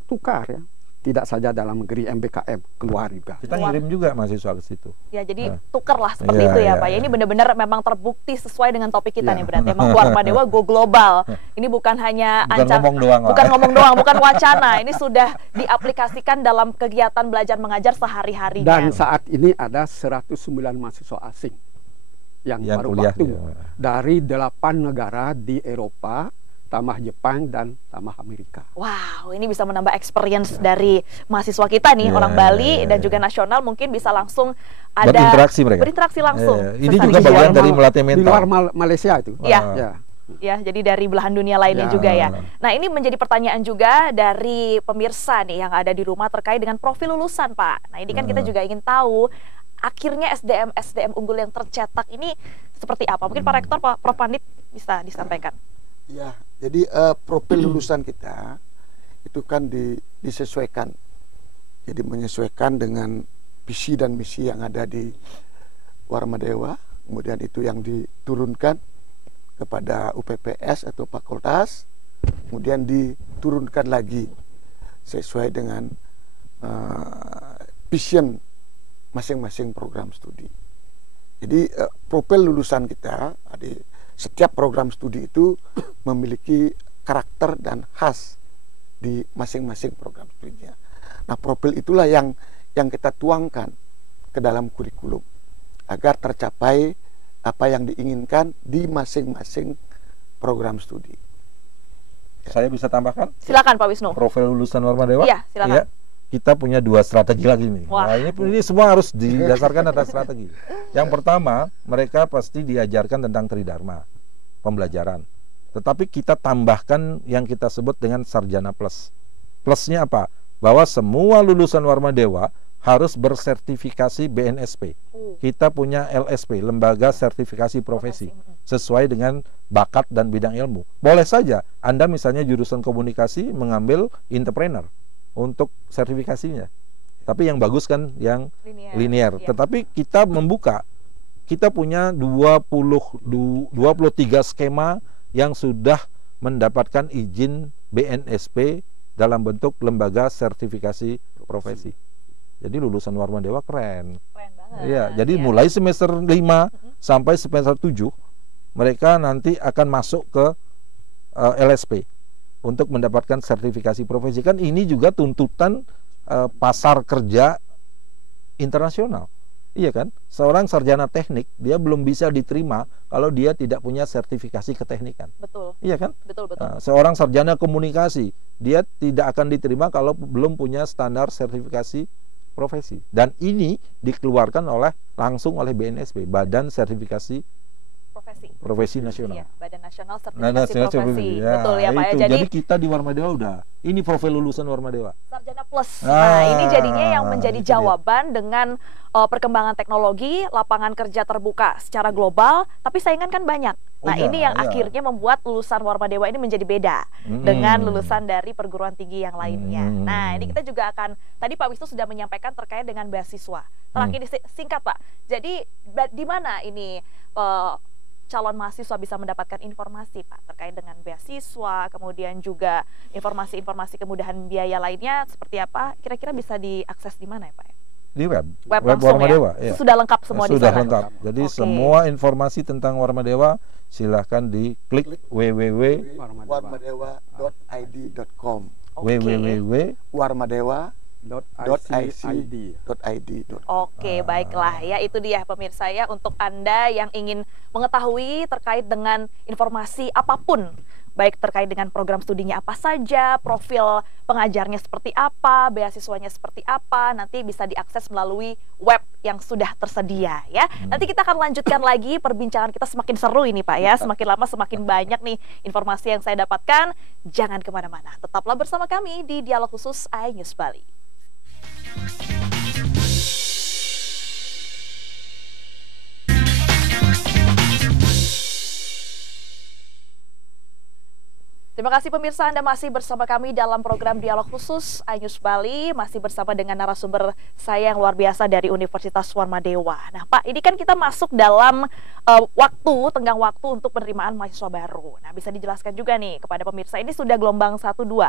tukar ya. Tidak saja dalam negeri MBKM, keluar juga. Kita ngirim juga mahasiswa ke situ. Ya, jadi tukerlah seperti itu ya Pak. Ya, ini benar-benar memang terbukti sesuai dengan topik kita nih berarti. Memang Warmadewa go global. Ini bukan hanya ngomong doang, bukan wacana. Ini sudah diaplikasikan dalam kegiatan belajar mengajar sehari-harinya. Dan saat ini ada 109 mahasiswa asing yang baru waktu dari 8 negara di Eropa, tambah Jepang dan tambah Amerika. Wow, ini bisa menambah experience dari mahasiswa kita nih, orang Bali dan juga nasional, mungkin bisa langsung ada berinteraksi langsung. Ini juga bagian dari melatih mental. Di luar Malaysia itu. Ya, jadi dari belahan dunia lainnya juga ya. Nah, ini menjadi pertanyaan juga dari pemirsa nih yang ada di rumah terkait dengan profil lulusan, Pak. Nah, ini kan kita juga ingin tahu akhirnya SDM unggul yang tercetak ini seperti apa? Mungkin Pak Rektor, Pak Prof Pandit bisa disampaikan. Ya, jadi profil lulusan kita itu kan disesuaikan. Jadi menyesuaikan dengan visi dan misi yang ada di Warmadewa. Kemudian itu yang diturunkan kepada UPPS atau fakultas. Kemudian diturunkan lagi sesuai dengan vision masing-masing program studi. Jadi profil lulusan kita setiap program studi itu memiliki karakter dan khas di masing-masing program studinya. Nah, profil itulah yang kita tuangkan ke dalam kurikulum agar tercapai apa yang diinginkan di masing-masing program studi. Saya bisa tambahkan? Silakan Pak Wisnu. Profil lulusan Warmadewa? Iya, silakan. Ya, kita punya 2 strategi lagi nih. Nah, ini semua harus didasarkan atas strategi. Yang pertama, mereka pasti diajarkan tentang tridharma, pembelajaran. Tetapi kita tambahkan yang kita sebut dengan sarjana plus. Plusnya apa? Bahwa semua lulusan Warmadewa harus bersertifikasi BNSP. Kita punya LSP, Lembaga Sertifikasi Profesi, sesuai dengan bakat dan bidang ilmu. Boleh saja Anda misalnya jurusan komunikasi mengambil entrepreneur untuk sertifikasinya. Tapi yang bagus kan yang linear. Ya. Tetapi kita membuka, kita punya 23 skema yang sudah mendapatkan izin BNSP dalam bentuk lembaga sertifikasi profesi. Jadi lulusan Warmadewa keren. Keren banget. Iya, jadi mulai semester 5 sampai semester 7 mereka nanti akan masuk ke LSP untuk mendapatkan sertifikasi profesi. Kan ini juga tuntutan pasar kerja internasional. Iya kan? Seorang sarjana teknik dia belum bisa diterima kalau dia tidak punya sertifikasi keteknikan. Betul. Iya kan? Betul. Seorang sarjana komunikasi dia tidak akan diterima kalau belum punya standar sertifikasi profesi. Dan ini dikeluarkan langsung oleh BNSP, Badan Sertifikasi Profesi Nasional. Iya, Badan Nasional Sertifikasi Profesi. Ya, betul ya Pak ya. Jadi kita di Warmadewa udah, ini profil lulusan Warmadewa. Sarjana plus. Nah, ini jadinya yang menjadi jawaban dengan perkembangan teknologi, lapangan kerja terbuka secara global, tapi saingan kan banyak. Nah, ini yang akhirnya membuat lulusan Warmadewa ini menjadi beda dengan lulusan dari perguruan tinggi yang lainnya. Nah, ini kita juga akan, tadi Pak Wisnu sudah menyampaikan terkait dengan beasiswa. Terakhir singkat Pak, jadi di mana ini calon mahasiswa bisa mendapatkan informasi Pak terkait dengan beasiswa, kemudian juga informasi-informasi kemudahan biaya lainnya seperti apa, kira-kira bisa diakses di mana ya Pak? Di web langsung Warmadewa. Ya? Sudah lengkap semua di sana? Sudah lengkap, jadi semua informasi tentang Warmadewa silahkan diklik www.warmadewa.id.com www.warmadewa.id. Oke, baiklah ya, itu dia pemirsa ya, untuk Anda yang ingin mengetahui terkait dengan informasi apapun, baik terkait dengan program studinya apa saja, profil pengajarnya seperti apa, beasiswanya seperti apa, nanti bisa diakses melalui web yang sudah tersedia ya. Nanti kita akan lanjutkan lagi perbincangan kita, semakin seru ini Pak ya, semakin lama semakin banyak nih informasi yang saya dapatkan. Jangan kemana-mana, tetaplah bersama kami di Dialog Khusus iNews Bali. Terima kasih pemirsa, Anda masih bersama kami dalam program Dialog Khusus iNews Bali, masih bersama dengan narasumber saya yang luar biasa dari Universitas Warmadewa. Nah Pak, ini kan kita masuk dalam tenggang waktu untuk penerimaan mahasiswa baru. Nah, bisa dijelaskan juga nih kepada pemirsa, ini sudah gelombang 1-2.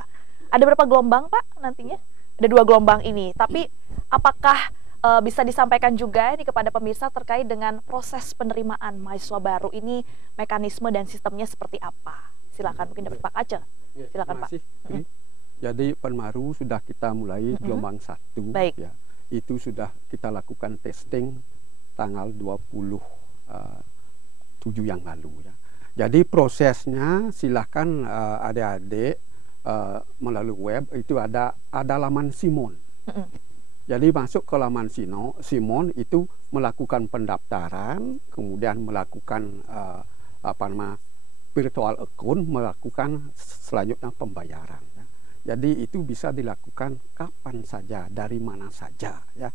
Ada berapa gelombang Pak nantinya? Ada 2 gelombang ini, tapi apakah bisa disampaikan juga ini kepada pemirsa terkait dengan proses penerimaan mahasiswa baru ini, mekanisme dan sistemnya seperti apa? Silakan, mungkin dapat Pak Aceh. Silakan Pak. Jadi Penmaru sudah kita mulai gelombang 1. Baik. Ya. Itu sudah kita lakukan testing tanggal 27 yang lalu ya. Jadi prosesnya silakan adik-adik melalui web itu ada laman Simon. Jadi masuk ke laman Simon itu melakukan pendaftaran, kemudian melakukan virtual account, melakukan selanjutnya pembayaran. Ya. Jadi itu bisa dilakukan kapan saja, dari mana saja. Ya.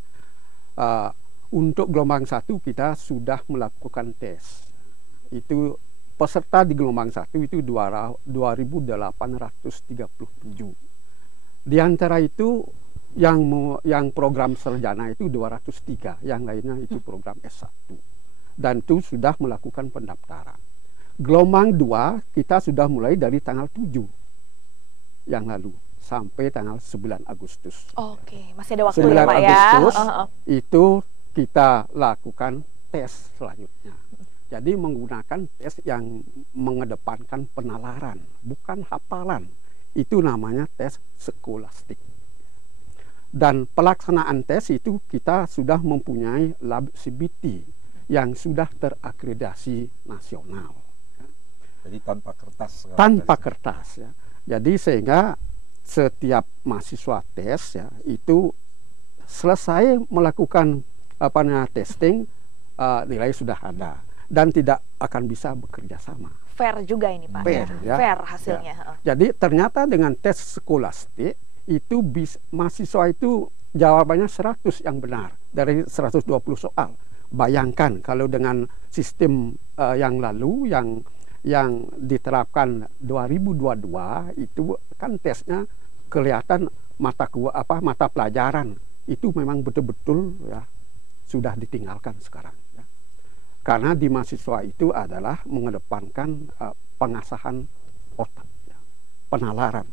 Untuk gelombang 1 kita sudah melakukan tes. Itu peserta di gelombang 1 itu 2.837. Di antara itu yang program sarjana itu 203, yang lainnya itu program S1. Dan itu sudah melakukan pendaftaran. Gelombang 2 kita sudah mulai dari tanggal 7 yang lalu sampai tanggal 9 Agustus. Oke, masih ada waktu ya Pak ya. 9 Agustus itu kita lakukan tes selanjutnya. Jadi menggunakan tes yang mengedepankan penalaran, bukan hafalan. Itu namanya tes skolastik. Dan pelaksanaan tes itu kita sudah mempunyai lab CBT yang sudah terakreditasi nasional. Jadi tanpa kertas. Tanpa kertas ya. Jadi sehingga setiap mahasiswa tes ya itu selesai melakukan testing, nilai sudah ada dan tidak akan bisa bekerja sama. Fair juga ini Pak. Fair, ya. Fair hasilnya. Ya. Jadi ternyata dengan tes skolastik itu mahasiswa itu jawabannya 100 yang benar dari 120 soal. Bayangkan kalau dengan sistem yang lalu yang diterapkan 2022 itu kan tesnya kelihatan mata pelajaran itu memang betul-betul ya sudah ditinggalkan sekarang ya. Karena di mahasiswa itu adalah mengedepankan pengasahan otak ya, penalaran,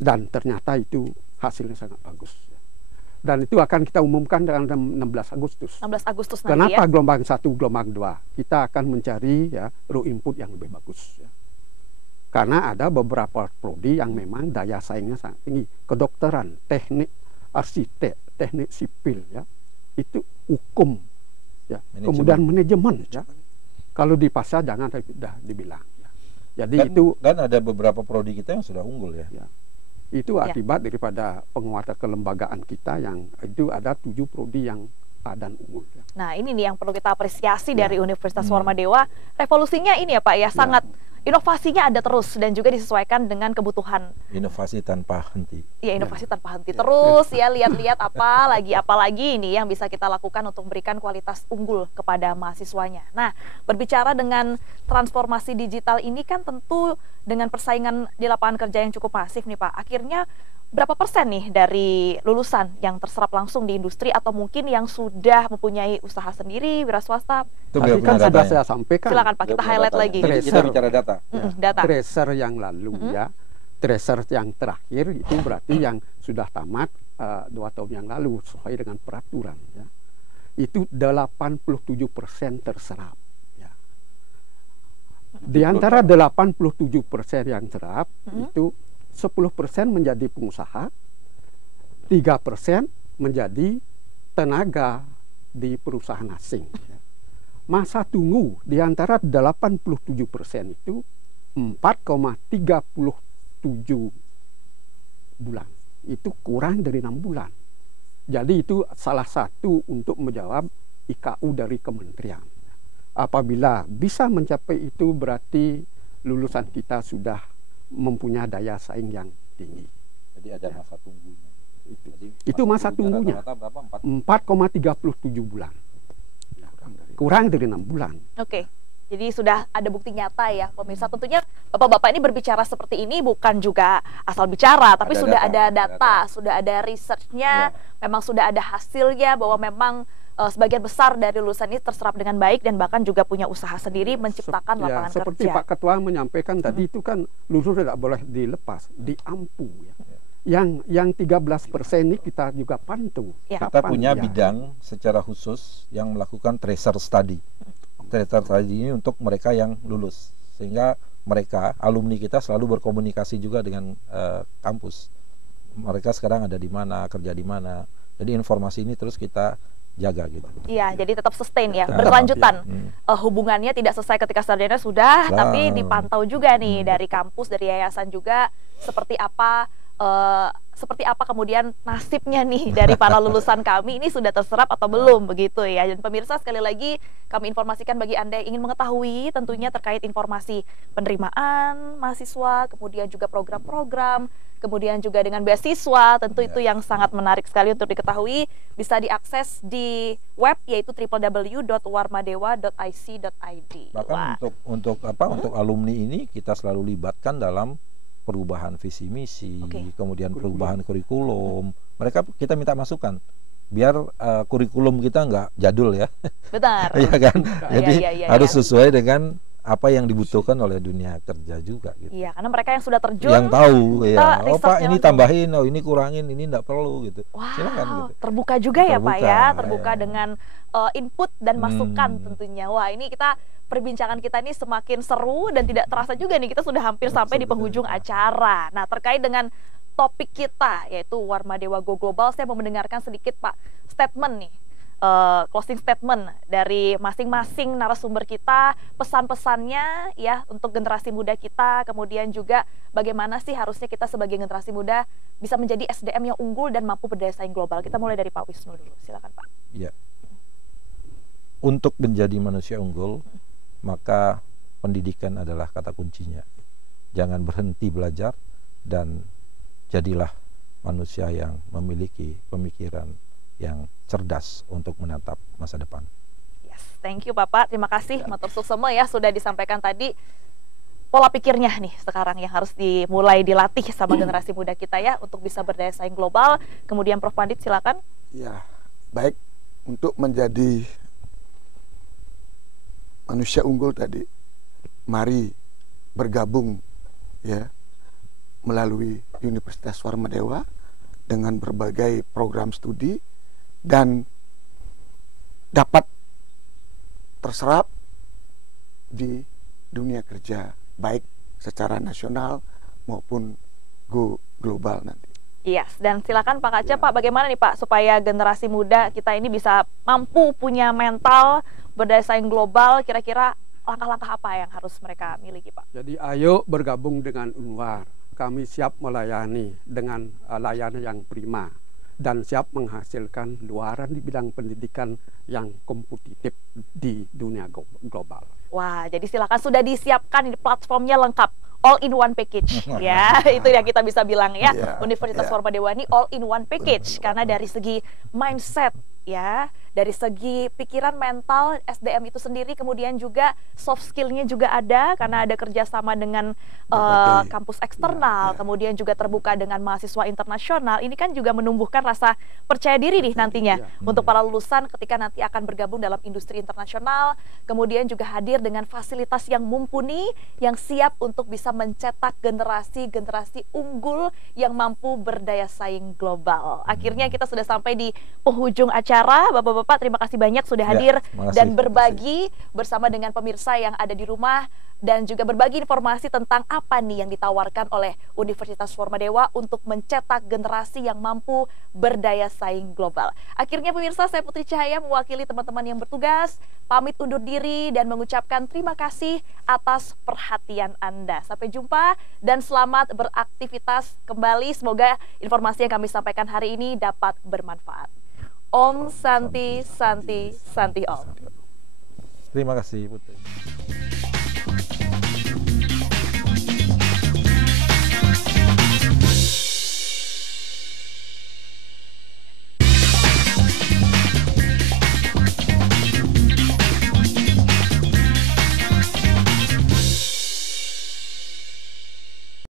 dan ternyata itu hasilnya sangat bagus ya. Dan itu akan kita umumkan dengan 16 Agustus. 16 Agustus nanti. Kenapa ya? gelombang 1, gelombang 2? Kita akan mencari ya raw input yang lebih bagus ya. Karena ada beberapa prodi yang memang daya saingnya sangat tinggi. Kedokteran, teknik arsitek, teknik sipil ya. Itu hukum ya. Kemudian manajemen ya. Kalau di pasar jangan sudah dibilang ya. Jadi dan ada beberapa prodi kita yang sudah unggul ya. Itu akibat daripada penguatan kelembagaan kita yang itu ada 7 prodi yang A dan unggul ya. Nah, ini nih yang perlu kita apresiasi dari Universitas Warmadewa. Revolusinya ini ya Pak ya, sangat inovasinya ada terus dan juga disesuaikan dengan kebutuhan. Inovasi tanpa henti. Ya, inovasi tanpa henti. Terus ya lihat-lihat apa lagi ini yang bisa kita lakukan untuk memberikan kualitas unggul kepada mahasiswanya. Nah, berbicara dengan transformasi digital ini kan tentu dengan persaingan di lapangan kerja yang cukup masif nih Pak. Akhirnya berapa persen nih dari lulusan yang terserap langsung di industri atau mungkin yang sudah mempunyai usaha sendiri, wira swasta? Tadi kan sudah saya sampaikan. Silakan Pak, kita highlight lagi. Kita bicara data. Data. Tracer yang lalu ya, tracer yang terakhir itu berarti yang sudah tamat 2 tahun yang lalu sesuai dengan peraturan ya. Itu 87% terserap ya. Di antara 87% yang terserap itu 10% menjadi pengusaha, 3% menjadi tenaga di perusahaan asing. Masa tunggu di antara 87% itu 4,37 bulan. Itu kurang dari 6 bulan. Jadi itu salah satu untuk menjawab IKU dari kementerian. Apabila bisa mencapai itu berarti lulusan kita sudah mempunyai daya saing yang tinggi. Jadi ada masa tunggunya. Itu masa tunggunya. 4,37 bulan. Kurang dari 6 bulan. Oke. Jadi sudah ada bukti nyata ya pemirsa. Tentunya Bapak-bapak ini berbicara seperti ini bukan juga asal bicara, tapi sudah ada data, sudah ada researchnya, memang sudah ada hasilnya bahwa memang sebagian besar dari lulusan ini terserap dengan baik dan bahkan juga punya usaah sendiri menciptakan lapangan kerja. Seperti Pak Ketua menyampaikan tadi itu kan lulus tidak boleh dilepas, diampu ya. Yang 13% ini kita juga pantau. Kita punya bidang secara khusus yang melakukan tracer study. Tracer study ini untuk mereka yang lulus, sehingga mereka alumni kita selalu berkomunikasi juga dengan kampus. Mereka sekarang ada di mana, kerja di mana. Jadi informasi ini terus kita jaga gitu. Iya, jadi tetap sustain ya, berkelanjutan. Hubungannya tidak selesai ketika sarjana sudah, tapi dipantau juga nih dari kampus, dari yayasan juga seperti apa kemudian nasibnya nih dari para lulusan kami ini sudah terserap atau belum begitu ya. Dan pemirsa, sekali lagi kami informasikan bagi Anda yang ingin mengetahui tentunya terkait informasi penerimaan mahasiswa, kemudian juga program-program, kemudian juga dengan beasiswa, tentu itu yang sangat menarik sekali untuk diketahui, bisa diakses di web yaitu www.warmadewa.ic.id. Bahkan untuk alumni ini kita selalu libatkan dalam perubahan visi misi, kemudian perubahan kurikulum. Kita minta masukan biar kurikulum kita nggak jadul ya. Benar. Iya kan? Jadi harus sesuai dengan apa yang dibutuhkan oleh dunia kerja juga gitu. Iya, karena mereka yang sudah terjun yang tahu ya. Oh Pak, ini tambahin, oh ini kurangin, ini nggak perlu gitu. Wow, silakan gitu. Terbuka juga ya Pak ya, terbuka dengan input dan masukan tentunya. Wah, ini perbincangan kita ini semakin seru dan tidak terasa juga nih kita sudah hampir sampai di penghujung acara. Nah, terkait dengan topik kita yaitu Warmadewa Go Global, saya mau mendengarkan sedikit Pak statement nih, closing statement dari masing-masing narasumber kita, pesan-pesannya ya untuk generasi muda kita, kemudian juga bagaimana sih harusnya kita sebagai generasi muda bisa menjadi SDM yang unggul dan mampu berdaya saing global. Kita mulai dari Pak Wisnu dulu, silakan Pak. Iya. Untuk menjadi manusia unggul, maka pendidikan adalah kata kuncinya. Jangan berhenti belajar dan jadilah manusia yang memiliki pemikiran yang cerdas untuk menatap masa depan. Yes, thank you Bapak. Terima kasih matur suksema ya sudah disampaikan tadi pola pikirnya nih sekarang yang harus dimulai dilatih sama generasi muda kita ya untuk bisa berdaya saing global. Kemudian Prof Pandit silakan. Ya, baik, untuk menjadi manusia unggul tadi, mari bergabung ya melalui Universitas Warmadewa dengan berbagai program studi dan dapat terserap di dunia kerja baik secara nasional maupun go global nanti. Yes, dan silakan Pak Kaca, Pak, bagaimana nih Pak supaya generasi muda kita ini bisa mampu punya mental berdaya saing global, kira-kira langkah-langkah apa yang harus mereka miliki Pak? Jadi ayo bergabung dengan Unwar. Kami siap melayani dengan layanan yang prima dan siap menghasilkan luaran di bidang pendidikan yang kompetitif di dunia global. Wah, jadi silakan sudah disiapkan ini platformnya lengkap. All in one package ya, itu yang kita bisa bilang ya. Universitas Warmadewa ini all in one package karena dari segi mindset ya, dari segi pikiran mental SDM itu sendiri, kemudian juga soft skillnya juga ada karena ada kerjasama dengan kampus eksternal, kemudian juga terbuka dengan mahasiswa internasional. Ini kan juga menumbuhkan rasa percaya diri nih nantinya untuk para lulusan ketika nanti akan bergabung dalam industri internasional, kemudian juga hadir dengan fasilitas yang mumpuni, yang siap untuk bisa mencetak generasi-generasi unggul yang mampu berdaya saing global. Akhirnya kita sudah sampai di penghujung acara. Bapak-bapak, terima kasih banyak sudah hadir dan berbagi bersama dengan pemirsa yang ada di rumah dan juga berbagi informasi tentang apa nih yang ditawarkan oleh Universitas Warmadewa untuk mencetak generasi yang mampu berdaya saing global. Akhirnya pemirsa, saya Putri Cahaya mewakili teman-teman yang bertugas pamit undur diri dan mengucapkan terima kasih atas perhatian Anda. Sampai jumpa dan selamat beraktivitas kembali. Semoga informasi yang kami sampaikan hari ini dapat bermanfaat. Om Santi Santi Santi Om. Terima kasih Putri.